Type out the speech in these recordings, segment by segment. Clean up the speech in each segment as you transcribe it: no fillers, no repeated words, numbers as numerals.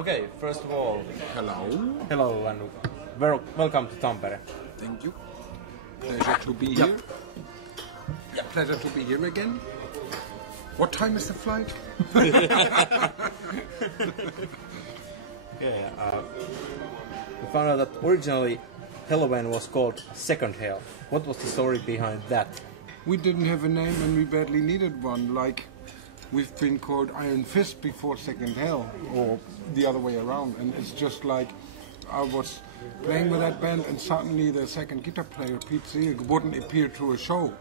Okay, first of all, Hello. hello and welcome to Tampere. Thank you. Pleasure to be here. Yeah, pleasure to be here again. What time is the flight? We found out that originally Helloween was called Second Hell. What was the story behind that? We didn't have a name and we badly needed one. Like, we've been called Iron Fist before Second Hell, or the other way around. And it's just like, I was playing with that band and suddenly the second guitar player, Pete Seal, wouldn't appear to a show.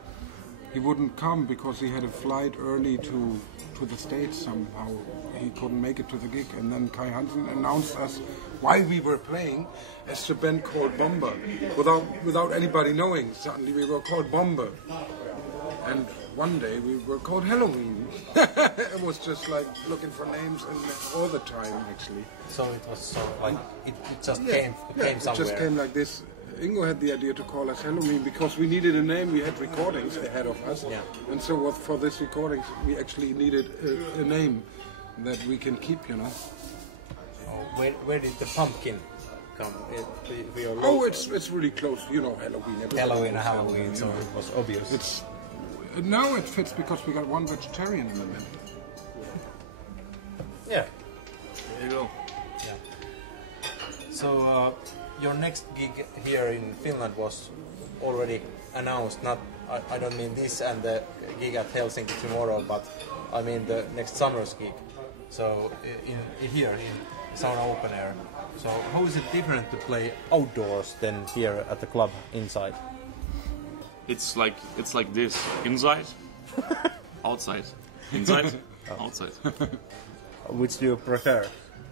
He wouldn't come because he had a flight early to the States somehow. He couldn't make it to the gig. And then Kai Hansen announced us while we were playing as the band called Bomber. Without anybody knowing, suddenly we were called Bomber. And one day we were called Helloween. It was just like looking for names and all the time actually. So it was sort of like, it just came somewhere. It just came like this. Ingo had the idea to call us Helloween because we needed a name. We had recordings ahead of us, and so for this recordings we actually needed a name that we can keep, you know. Oh, where did the pumpkin come? It's really close, you know. Halloween, so it was obvious. Now it fits because we got one vegetarian in the band. Yeah. There you go. Yeah. So your next gig here in Finland was already announced. Not, I don't mean this and the gig at Helsinki tomorrow, but I mean the next summer's gig. So here in sauna open air. So how is it different to play outdoors than here at the club inside? It's like this. Inside, outside. Inside, outside. Which do you prefer?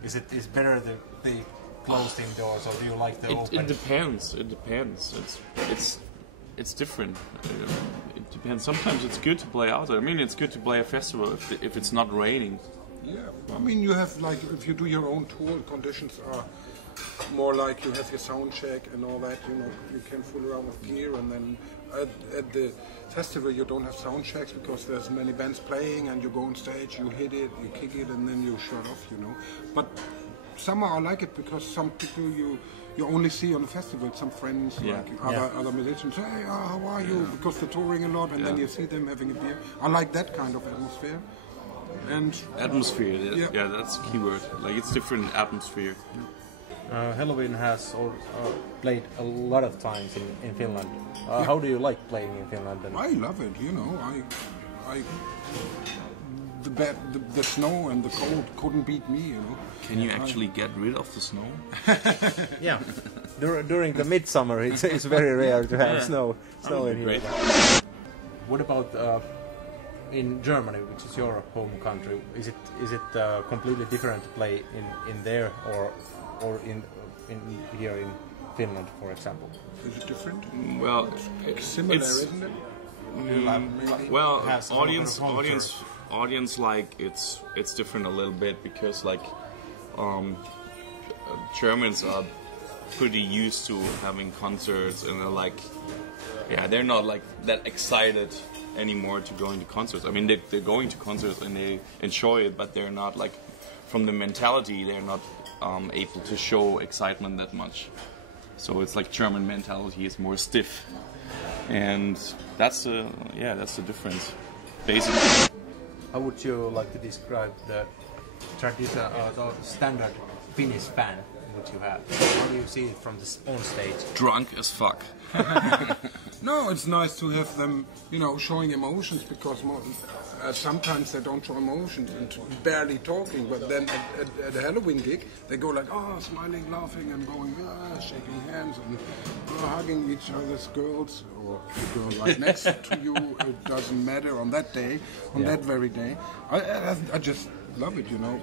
Is it better to be closed indoors, or do you like the open? It depends. It depends. It's different. It depends. Sometimes it's good to play outside. I mean, it's good to play a festival if it's not raining. Yeah, I mean, you have like, if you do your own tour, conditions are more like you have your sound check and all that, you know, you can fool around with gear, and then at the festival you don't have sound checks because there's many bands playing and you go on stage, you hit it, you kick it, and then you shut off, you know. But somehow I like it because some people you only see on the festival, some friends, like other musicians, hey, how are you? Because they're touring a lot, and then you see them having a beer. I like that kind of atmosphere. And atmosphere, yeah, that's the key word. Like, it's different atmosphere. Helloween has played a lot of times in Finland. How do you like playing in Finland? I love it, you know. The snow and the cold couldn't beat me, you know. Can you actually get rid of the snow? Yeah. During the midsummer, it's very rare to have snow in here. What about in Germany, which is your home country? Is it completely different to play in there or in here in Finland, for example? Is it different? Well, it's similar, isn't it? Well, audience like it's different a little bit because like Germans are pretty used to having concerts, and they're like, they're not like that excited anymore to going to concerts. I mean, they're going to concerts and they enjoy it, but they're not like, from the mentality, they're not able to show excitement that much. So it's like German mentality is more stiff, and that's the difference, basically. How would you like to describe the traditional, the standard Finnish fan which you have? How do you see it from the on stage? Drunk as fuck. No, it's nice to have them, you know, showing emotions, because sometimes they don't show emotions and barely talking, but then at a Helloween gig they go like, smiling, laughing, and going, shaking hands and hugging each other's girls, or the girl right next to you. It doesn't matter on that day, that very day. I just love it, you know.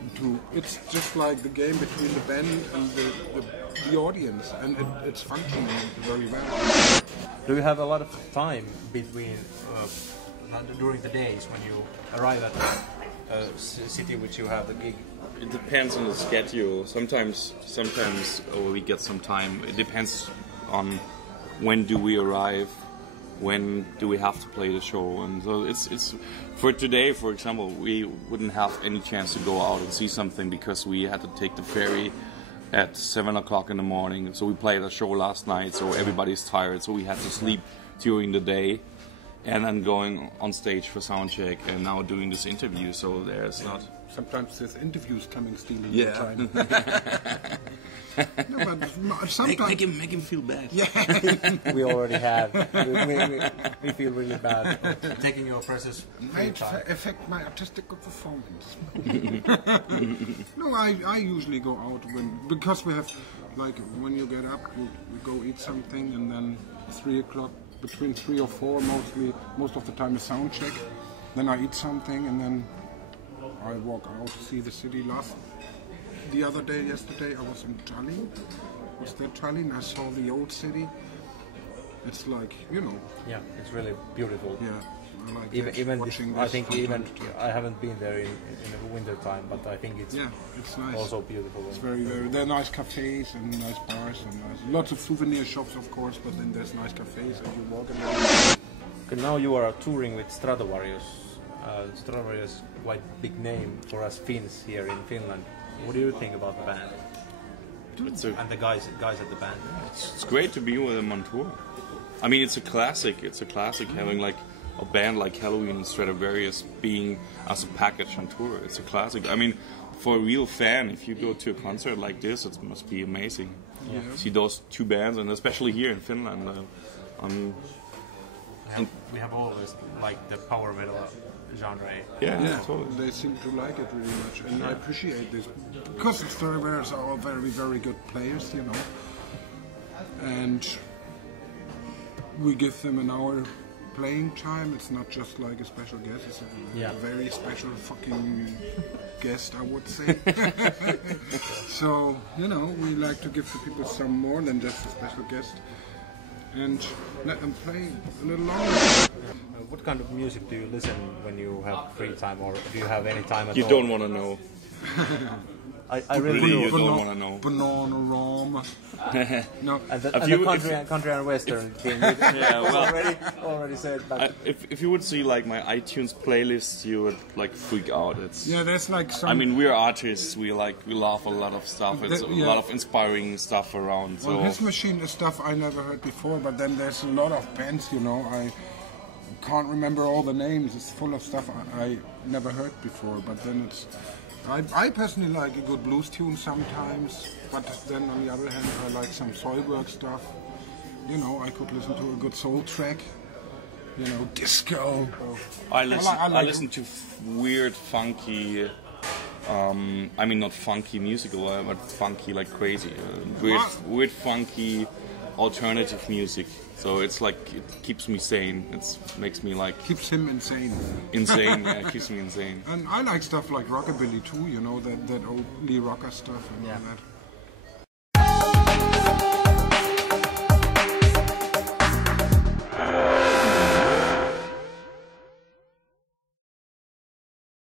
It's just like the game between the band and the audience, and it's functioning very well. Do you have a lot of time between during the days when you arrive at a city which you have the gig? It depends on the schedule. Sometimes we get some time. It depends on when do we arrive. when do we have to play the show? And so it's for today, for example, we wouldn't have any chance to go out and see something because we had to take the ferry at 7 o'clock in the morning. So we played a show last night, so everybody's tired, so we had to sleep during the day, and then going on stage for soundcheck, and now doing this interview. So there's not. Sometimes there's interviews coming stealing your time. No, but sometimes make him feel bad. Yeah. We already have. We feel really bad taking your precious free Might time. affect my artistic performance. No, I usually go out because we have, like, when you get up, we go eat something, and then 3 o'clock, between 3 or 4, most of the time is sound check. Then I eat something, and then I walk out to see the city. Yesterday, I was in Tallinn. Was that Tallinn? I saw the old city. It's like, Yeah, it's really beautiful. yeah. I like Even watching I this think from even time to time. I haven't been there in the winter time, but I think it's It's nice. also beautiful. It's very. There are nice cafes and nice bars and lots of souvenir shops, of course. But then there's nice cafes as you walk around. Okay, now you are touring with Stratovarius. Stratovarius, quite big name for us Finns here in Finland. What do you think about the band and the guys at the band? It's great to be with them on tour. I mean, it's a classic. It's a classic having like a band like Helloween and Stratovarius being as a package on tour. It's a classic. I mean, for a real fan, if you go to a concert like this, it must be amazing. Yeah. See those two bands, and especially here in Finland. We have always liked the power metal genre. Yeah, totally. They seem to like it really much, and I appreciate this because the Stratovarius are all very, very good players, and we give them an hour playing time. It's not just like a special guest; it's a very special fucking guest, I would say. So we like to give the people some more than just a special guest, and let them play a little longer. What kind of music do you listen when you have free time, or do you have any time at all? You don't want to know. I really You do. don't want to know. Banana rum. No. And the country and western thing. Already said. But If you would see like my iTunes playlist, you would like freak out. There's like some. I mean, we're artists. We love a lot of stuff. It's a lot of inspiring stuff around. So His machine is stuff I never heard before, but then there's a lot of bands, I can't remember all the names. It's full of stuff I never heard before, but then I personally like a good blues tune sometimes, but then on the other hand I like some Soilwork stuff. I could listen to a good soul track, disco. I listen to weird, funky. I mean, not funky musical, but funky like crazy. Weird, funky, alternative music. So it's like it keeps me sane. It makes me like keeps him insane. Insane, yeah, it keeps me insane. And I like stuff like rockabilly too. That old Lee Rocker stuff and all that.